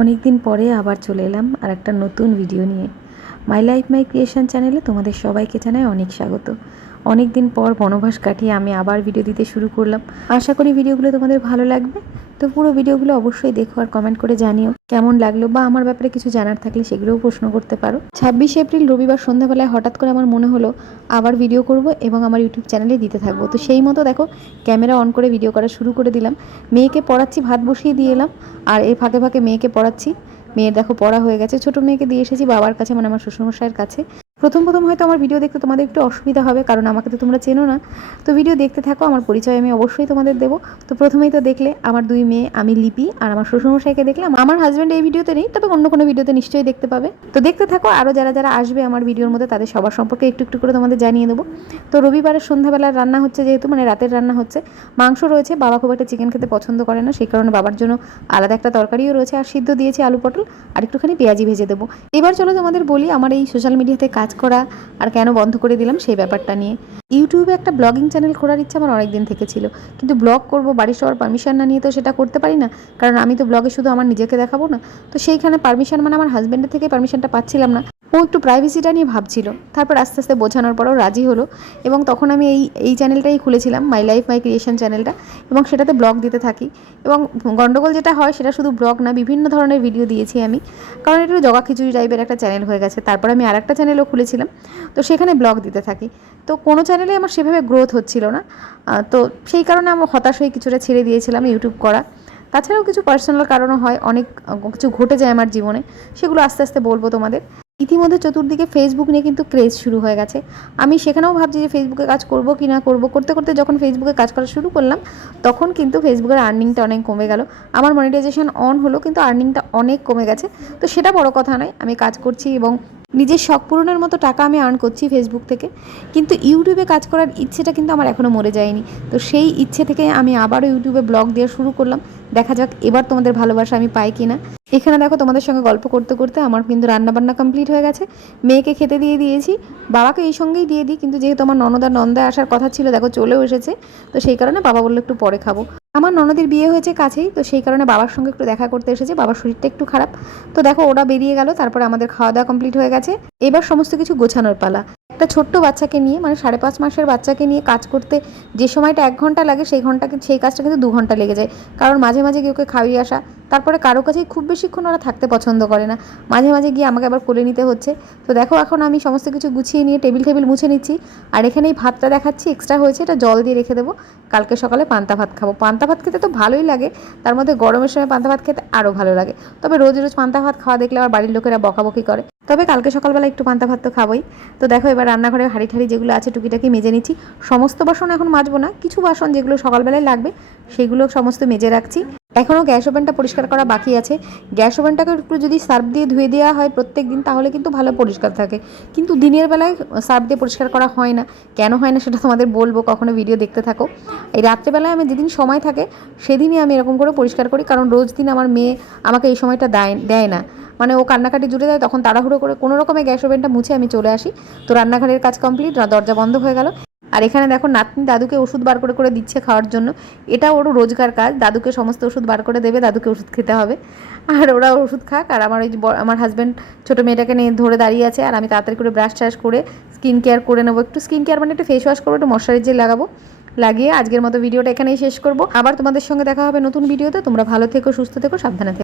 অনেক দিন পরে আবার চলে এলাম আর একটা নতুন ভিডিও নিয়ে। মাই লাইফ মাই ক্রিয়েশন চ্যানেলে তোমাদের সবাইকে জানাই অনেক স্বাগত। অনেক দিন পর বনবাস কাটিয়ে আমি আবার ভিডিও দিতে শুরু করলাম। আশা করি ভিডিওগুলো তোমাদের ভালো লাগবে। তো পুরো ভিডিওগুলো অবশ্যই দেখো আর কমেন্ট করে জানিও কেমন লাগলো, বা আমার ব্যাপারে কিছু জানার থাকলে সেগুলোও প্রশ্ন করতে পারো। 26 এপ্রিল রবিবার সন্ধ্যাবেলায় হঠাৎ করে আমার মনে হলো আবার ভিডিও করব এবং আমার ইউটিউব চ্যানেলে দিতে থাকবো। তো সেই মতো দেখো ক্যামেরা অন করে ভিডিও করা শুরু করে দিলাম। মেয়েকে পড়াচ্ছি, ভাত বসিয়ে দিয়ে এলাম, আর এই ফাঁকে ফাঁকে মেয়েকে পড়াচ্ছি। মেয়ের দেখো পড়া হয়ে গেছে। ছোট মেয়েকে দিয়ে এসেছি বাবার কাছে, মানে আমার শ্বশুরমশাইয়ের কাছে। প্রথম হয়তো আমার ভিডিও দেখতে তোমাদের একটু অসুবিধা হবে, কারণ আমাকে তো তোমরা চেনো না। তো ভিডিও দেখতে থাকো, আমার পরিচয় আমি অবশ্যই তোমাদের দেবো। তো প্রথমেই তো দেখলে আমার দুই মেয়ে, আমি লিপি, আর আমার শ্বশুরমশাইকে দেখলাম। আমার হাজব্যান্ড এই ভিডিওতে নেই, তবে অন্য কোনো ভিডিওতে নিশ্চয়ই দেখতে পাবে। তো দেখতে থাকো, আরও যারা যারা আসবে আমার ভিডিওর মধ্যে তাদের সবার সম্পর্কে একটু একটু করে তোমাদের জানিয়ে দেবো। তো রবিবারের সন্ধ্যাবেলার রান্না হচ্ছে, যেহেতু মানে রাতের রান্না হচ্ছে, মাংস রয়েছে। বাবা খুব একটা চিকেন খেতে পছন্দ করে না, সেই কারণে বাবার জন্য আলাদা একটা তরকারিও রয়েছে, আর সিদ্ধ দিয়েছি আলু পটল, আর একটুখানি পেঁয়াজি ভেজে দেবো। এবার চলো তোমাদের বলি আমার এই সোশ্যাল মিডিয়াতে কাজ করা আর কেন বন্ধ করে দিলাম সেই ব্যাপারটা নিয়ে। ইউটিউবে একটা ব্লগিং চ্যানেল খোলার ইচ্ছা আমার অনেক দিন থেকে ছিল, কিন্তু ব্লগ করব বাড়ির সবার পারমিশন না নিয়ে তো সেটা করতে পারি না, কারণ আমি তো ব্লগে শুধু আমার নিজেকে দেখাবো না। তো সেইখানে পারমিশন, মানে আমার হাজব্যান্ডের থেকে পারমিশনটা পাচ্ছিলাম না। ও একটু প্রাইভেসিটা নিয়ে ভাবছিল, তারপর আস্তে আস্তে বোঝানোর পরেও রাজি হলো, এবং তখন আমি এই চ্যানেলটাই খুলেছিলাম, মাই লাইফ মাই ক্রিয়েশন চ্যানেলটা, এবং সেটাতে ব্লগ দিতে থাকি। এবং গন্ডগোল যেটা হয় সেটা শুধু ব্লগ না, বিভিন্ন ধরনের ভিডিও দিয়েছি আমি, কারণ একটু জগা খিচুড়ি টাইপের একটা চ্যানেল হয়ে গেছে। তারপর আমি আরেকটা চ্যানেলও খুলেছিলাম, তো সেখানে ব্লগ দিতে থাকি। তো কোনো চ্যানেলে আমার সেভাবে গ্রোথ হচ্ছিল না, তো সেই কারণে আমার হতাশ হয়ে কিছুটা ছেড়ে দিয়েছিলাম ইউটিউব করা। তাছাড়াও কিছু পার্সোনাল কারণও হয়, অনেক কিছু ঘটে যায় আমার জীবনে, সেগুলো আস্তে আস্তে বলবো তোমাদের। ইতিমধ্যে চতুর্দিকে ফেসবুক নিয়ে কিন্তু ক্রেজ শুরু হয়ে গেছে। আমি সেখানেও ভাবছি যে ফেসবুকে কাজ করব কি না করব। করতে করতে যখন ফেসবুকে কাজ করা শুরু করলাম, তখন কিন্তু ফেসবুকের আর্নিংটা অনেক কমে গেল। আমার মনিটাইজেশন অন হলো, কিন্তু আর্নিংটা অনেক কমে গেছে। তো সেটা বড় কথা নয়, আমি কাজ করছি এবং নিজের শখ পূরণের মতো টাকা আমি আর্ন করছি ফেসবুক থেকে, কিন্তু ইউটিউবে কাজ করার ইচ্ছেটা কিন্তু আমার এখনও মরে যায়নি। তো সেই ইচ্ছে থেকে আমি আবারও ইউটিউবে ব্লগ দেওয়া শুরু করলাম। দেখা যাক এবার তোমাদের ভালোবাসা আমি পাই কিনা। এখানে দেখো তোমাদের সঙ্গে গল্প করতে করতে আমার কিন্তু রান্নাবান্না কমপ্লিট হয়ে গেছে। মেয়েকে খেতে দিয়ে দিয়েছি, বাবাকে এই সঙ্গেই দিয়ে দিই, কিন্তু যেহেতু আমার ননদা আসার কথা ছিল, দেখো চলেও এসেছে। তো সেই কারণে বাবা বললো একটু পরে খাবো। আমার ননদের বিয়ে হয়েছে কাছেই, তো সেই কারণে বাবার সঙ্গে একটু দেখা করতে এসেছে। বাবার শরীরটা একটু খারাপ, তো দেখো ওরা বেরিয়ে গেল, তারপরে আমাদের খাওয়া দাওয়া কমপ্লিট হয়ে গেছে। এবার সমস্ত কিছু গোছানোর পালা। একটা ছোট্ট বাচ্চাকে নিয়ে, মানে 5.5 মাসের বাচ্চাকে নিয়ে কাজ করতে যে সময়টা 1 ঘন্টা লাগে, সেই কাজটা কিন্তু 2 ঘন্টা লেগে যায়, কারণ মাঝে মাঝে গিয়ে ওকে খাইয়ে আসা, তারপরে কারো কাছেই খুব বেশিক্ষণ ওরা থাকতে পছন্দ করে না, মাঝে মাঝে গিয়ে আমাকে আবার কোলে নিতে হচ্ছে। তো দেখো এখন আমি সমস্ত কিছু গুছিয়ে নিয়ে টেবিল মুছে নিচ্ছি, আর এখানে এই ভাতটা দেখাচ্ছি এক্সট্রা হয়েছে, এটা জল দিয়ে রেখে দেবো, কালকে সকালে পান্তা ভাত খাবো। পান্তা ভাত খেতে তো ভালোই লাগে, তার মধ্যে গরমের সময় পান্তা ভাত খেতে আরও ভালো লাগে। তবে রোজ রোজ পান্তা ভাত খাওয়া দেখলে আমার বাড়ির লোকেরা বকাবকি করে, তবে কালকে সকালবেলা একটু পান্তা ভাত তো খাবোই। তো দেখো এবার রান্নাঘরে হাঁড়ি ঠাড়ি যেগুলো আছে টুকিটাকি মেজে নিচ্ছি। সমস্ত বাসন এখন মাজবো না, কিছু বাসন যেগুলো সকালবেলায় লাগবে সেগুলো সমস্ত মেজে রাখছি। এখনও গ্যাস ওভেনটা পরিষ্কার করা বাকি আছে। গ্যাস ওভেনটাকে একটু যদি সার্ফ দিয়ে ধুয়ে দেওয়া হয় প্রত্যেক দিন, তাহলে কিন্তু ভালো পরিষ্কার থাকে, কিন্তু দিনের বেলায় সার্ফ দিয়ে পরিষ্কার করা হয় না। কেন হয় না সেটা তোমাদের বলবো, কখনো ভিডিও দেখতে থাকো। এই রাত্রেবেলায় আমি যেদিন সময় থাকে সেদিনই আমি এরকম করে পরিষ্কার করি, কারণ রোজ দিন আমার মেয়ে আমাকে এই সময়টা দেয় না, মানে ও কান্নাকাটি জুড়ে দেয়, তখন তাড়াহুড়ো করে কোনো রকমে গ্যাস ওভেনটা মুছে আমি চলে আসি। তো রান্নাঘরের কাজ কমপ্লিট, দরজা বন্ধ হয়ে গেল। আর এখানে দেখো নাতনি দাদুকে ওষুধ বার করে করে দিচ্ছে খাওয়ার জন্য। এটা ওর রোজকার কাজ, দাদুকে সমস্ত ওষুধ বার করে দেবে, দাদুকে ওষুধ খেতে হবে, আর ওরা ওষুধ খাক। আর আমার আমার হাজব্যান্ড ছোটো মেয়েটাকে নিয়ে ধরে দাঁড়িয়ে আছে, আর আমি তাড়াতাড়ি করে ব্রাশ ট্রাশ করে স্কিন কেয়ার করে নেবো। একটু স্কিন কেয়ার মানে একটু ফেস ওয়াশ করবো, একটু ময়শ্চারাইজার জেল লাগাবো, লাগিয়ে আজকের মতো ভিডিওটা এখানেই শেষ করবো। আবার তোমাদের সঙ্গে দেখা হবে নতুন ভিডিওতে। তোমরা ভালো থেকো, সুস্থ থেকো, সাবধানে থেকো।